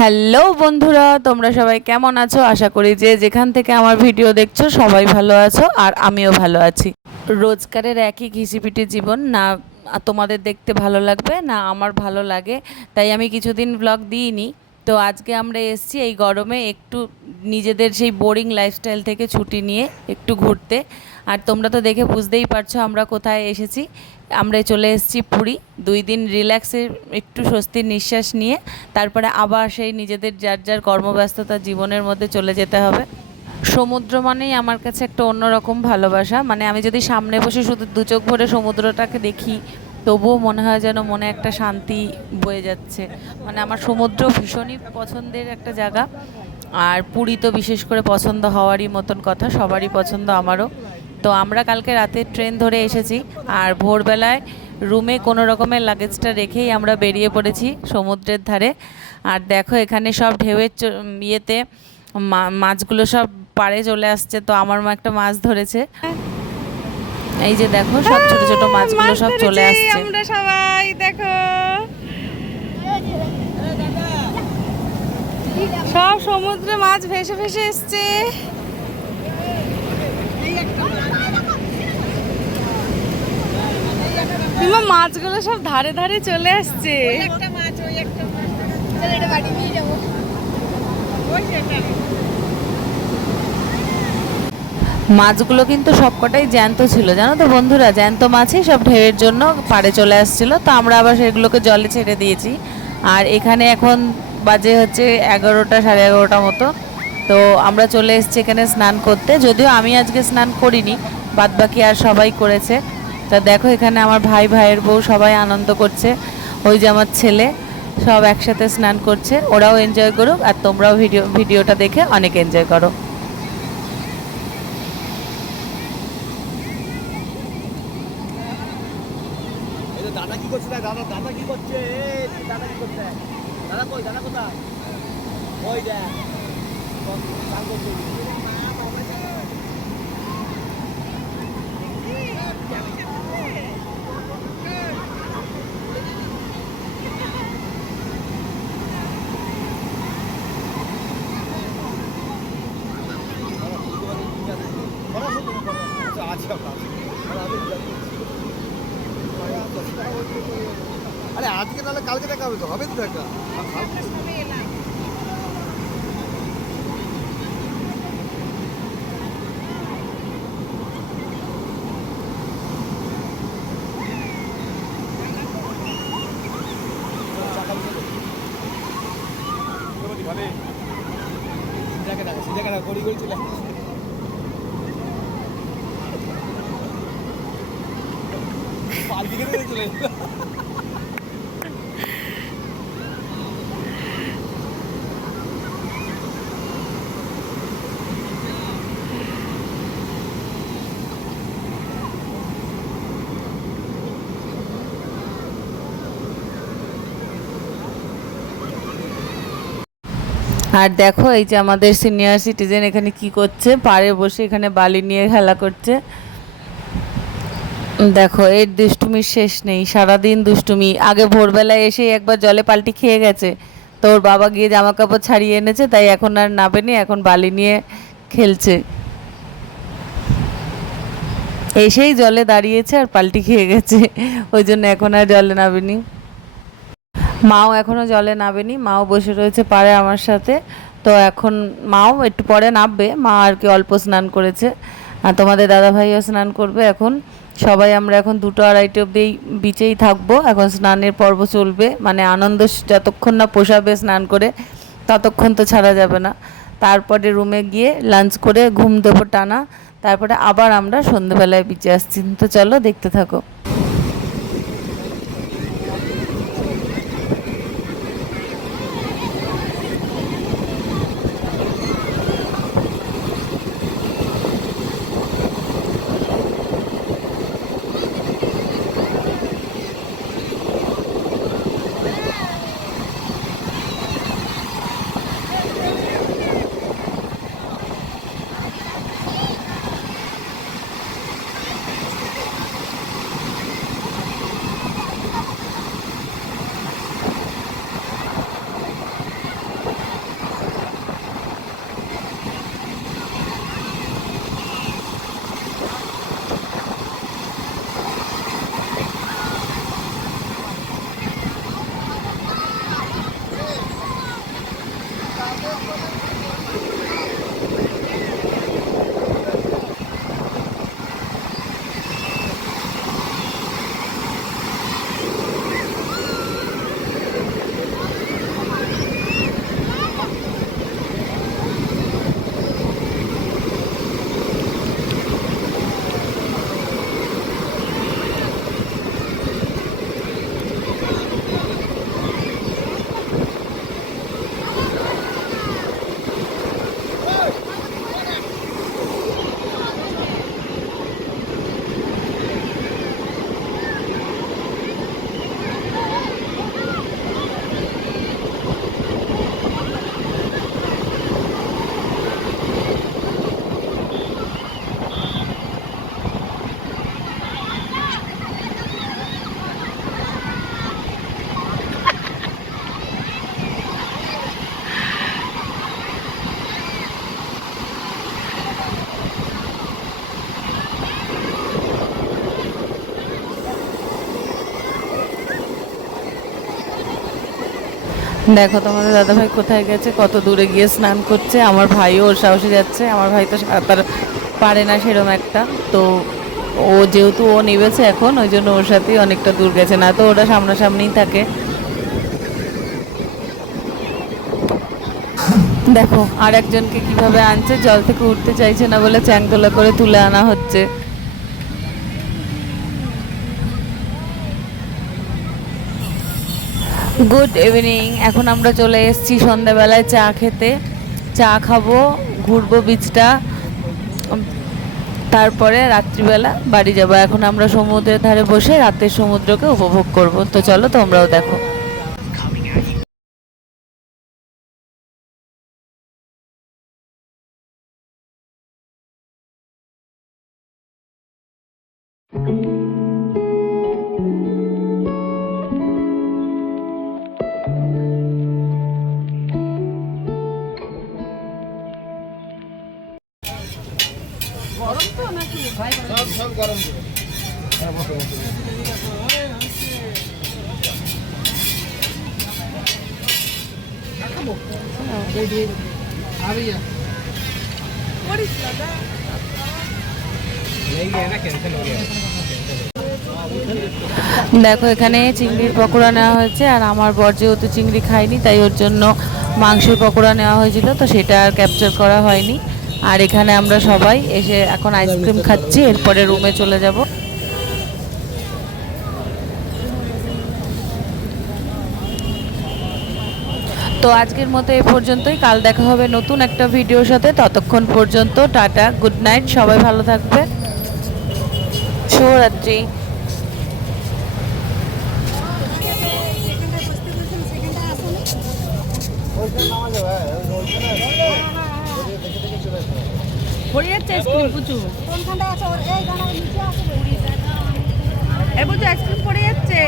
Hello বন্ধুরা, তোমরা সবাই কেমন আছো? আশা করি যে যেখান থেকে আমার ভিডিও দেখছো সবাই ভালো আছো, আর আমিও ভালো আছি। রোজকারের একই ঘিসিপিটি জীবন না তোমাদের দেখতে ভালো লাগবে না আমার ভালো লাগে, তাই আমি কিছুদিন ব্লগ দিইনি। তো আজকে আমরা এসেছি এই গরমে একটু নিজেদের সেই বোরিং লাইফস্টাইল থেকে ছুটি নিয়ে একটু ঘুরতে। আর তোমরা তো দেখে বুঝতেই পারছো আমরা কোথায় এসেছি। আমরা চলে এসেছি পুরী। 2 দিন রিল্যাক্সে একটু স্বস্তির নিঃশ্বাস নিয়ে তারপরে আবার সেই নিজেদের যার যার কর্মব্যস্ততা জীবনের মধ্যে চলে যেতে হবে। সমুদ্র মানেই আমার কাছে একটা অন্যরকম ভালোবাসা। মানে আমি যদি সামনে বসে শুধু দু চোখ ভরে সমুদ্রটাকে দেখি, তবুও মনে হয় যেন মনে একটা শান্তি বয়ে যাচ্ছে। মানে আমার সমুদ্র ভীষণই পছন্দের একটা জায়গা। আর পুরী তো বিশেষ করে পছন্দ হওয়ারই মতন কথা, সবারই পছন্দ, আমারও। তো আমরা কালকে রাতে ট্রেন ধরে এসেছি, আর ভোরবেলায় রুমে কোনো রকমের লাগেজটা রেখেই আমরা বেরিয়ে পড়েছি সমুদ্রের ধারে। আর দেখো এখানে সব ঢেউয়ের ইয়েতে মাছগুলো সব পাড়ে চলে আসছে। তো আমার মা একটা মাছ ধরেছে, এই যে দেখো সব ছোট ছোট মাছগুলো সব চলে আসছে। আমরা সবাই দেখো সব সমুদ্রে মাছ ভেসে ভেসে এসছে। মাছগুলো সব ধারে ধারে চলে আসছে। মাছগুলো কিন্তু সবকটাই জ্যান্ত ছিল, জানো তো বন্ধুরা, জ্যান্ত মাছই সব ঢেউয়ের জন্য পাড়ে চলে আসছিল। তো আমরা আবার সেগুলোকে জলে ছেড়ে দিয়েছি। আর এখানে এখন বাজে হচ্ছে 11টা, সাড়ে 11টা মতো। তো আমরা চলে এসেছি এখানে স্নান করতে, যদিও আমি আজকে স্নান করিনি, বাদবাকি আর সবাই করেছে। তা দেখো এখানে আমার ভাই, ভাইয়ের বউ সবাই আনন্দ করছে। ওই যে আমার ছেলে, সব একসাথে স্নান করছে। ওরাও এনজয় করুক, আর তোমরাও ভিডিওটা দেখে অনেক এনজয় করো। দাদা কি করছে? দাদা দাদা কি করছে? দাদা কি করছে? দাদা কই? দাদা কোথায়? ওই দেখ আরে আজকে নাহলে কালকে দেখা হবে, তো হবে তো দেখা। আর দেখো এই যে আমাদের সিনিয়র সিটিজেন এখানে কি করছে, পাড়ে বসে এখানে বালি নিয়ে খেলা করছে। দেখো এর দুষ্টুমির শেষ নেই, সারাদিন দুষ্টুমি। আগে ভোরবেলায় এসে একবার জলে পাল্টি খেয়ে গেছে, তোর বাবা গিয়ে জামা কাপড় ছাড়িয়ে এনেছে, তাই এখন আর নাবেনি, এখন বালি নিয়ে খেলছে। এসেই জলে দাঁড়িয়েছে আর পাল্টি খেয়ে গেছে, ওই জন্য এখন আর জলে নাবেনি। মাও এখনও জলে নাবেনি, মাও বসে রয়েছে পাড়ে আমার সাথে। তো এখন মাও একটু পরে নামবে, মা আর কি অল্প স্নান করেছে। আর তোমাদের দাদাভাইও স্নান করবে এখন। সবাই আমরা এখন 2টো 2:30 অবধি বিচেই থাকবো। এখন স্নানের পর্ব চলবে, মানে আনন্দ যতক্ষণ না পোষাবে স্নান করে ততক্ষণ তো ছাড়া যাবে না। তারপরে রুমে গিয়ে লাঞ্চ করে ঘুম দেবো টানা। তারপরে আবার আমরা সন্ধ্যেবেলায় বিচে আসছি। তো চলো দেখতে থাকো। দেখো তোমাদের দাদাভাই কোথায় গেছে, কত দূরে গিয়ে স্নান করছে। আমার ভাইও ওর সাহসে যাচ্ছে। আমার ভাই তো সাঁতার পারে না সেরকম একটা, তো ও যেহেতু ও নেমেছে এখন, ওই জন্য ওর সাথেই অনেকটা দূর গেছে, না তো ওরা সামনাসামনিই থাকে। দেখো আর একজনকে কিভাবে আনছে, জল থেকে উঠতে চাইছে না বলে চ্যাংদোলা করে তুলে আনা হচ্ছে। Good evening. এখন আমরা চলে এসেছি সন্ধ্যাবেলায় চা খেতে। চা খাবো, ঘুরবো বিচটা, তারপরে রাত্রিবেলা বাড়ি যাব। এখন আমরা সমুদ্রের ধারে বসে রাতের সমুদ্রকে উপভোগ করব। তো চলো তোমরাও দেখো। সব গরম দেখো এখানে চিংড়ির পকোড়া নেওয়া হয়েছে, আর আমার বর যেহেতু চিংড়ি খায়নি তাই ওর জন্য মাংসের পকোড়া নেওয়া হয়েছিল, তো সেটা আর ক্যাপচার করা হয়নি। আর এখানে আমরা সবাই এসে এখন আইসক্রিম খাচ্ছি, এরপরে রুমে চলে যাব। তো আজকের মতো এ পর্যন্তই। কাল দেখা হবে নতুন একটা ভিডিওর সাথে। ততক্ষণ পর্যন্ত টাটা, গুড নাইট, সবাই ভালো থাকবে, শুভরাত্রি। পড়ে যাচ্ছে আইসক্রিম প্রচুর, কোনখানটা আছে ওর এই গানার নিচে আছে এ প্রচুর আইসক্রিম পড়ে যাচ্ছে।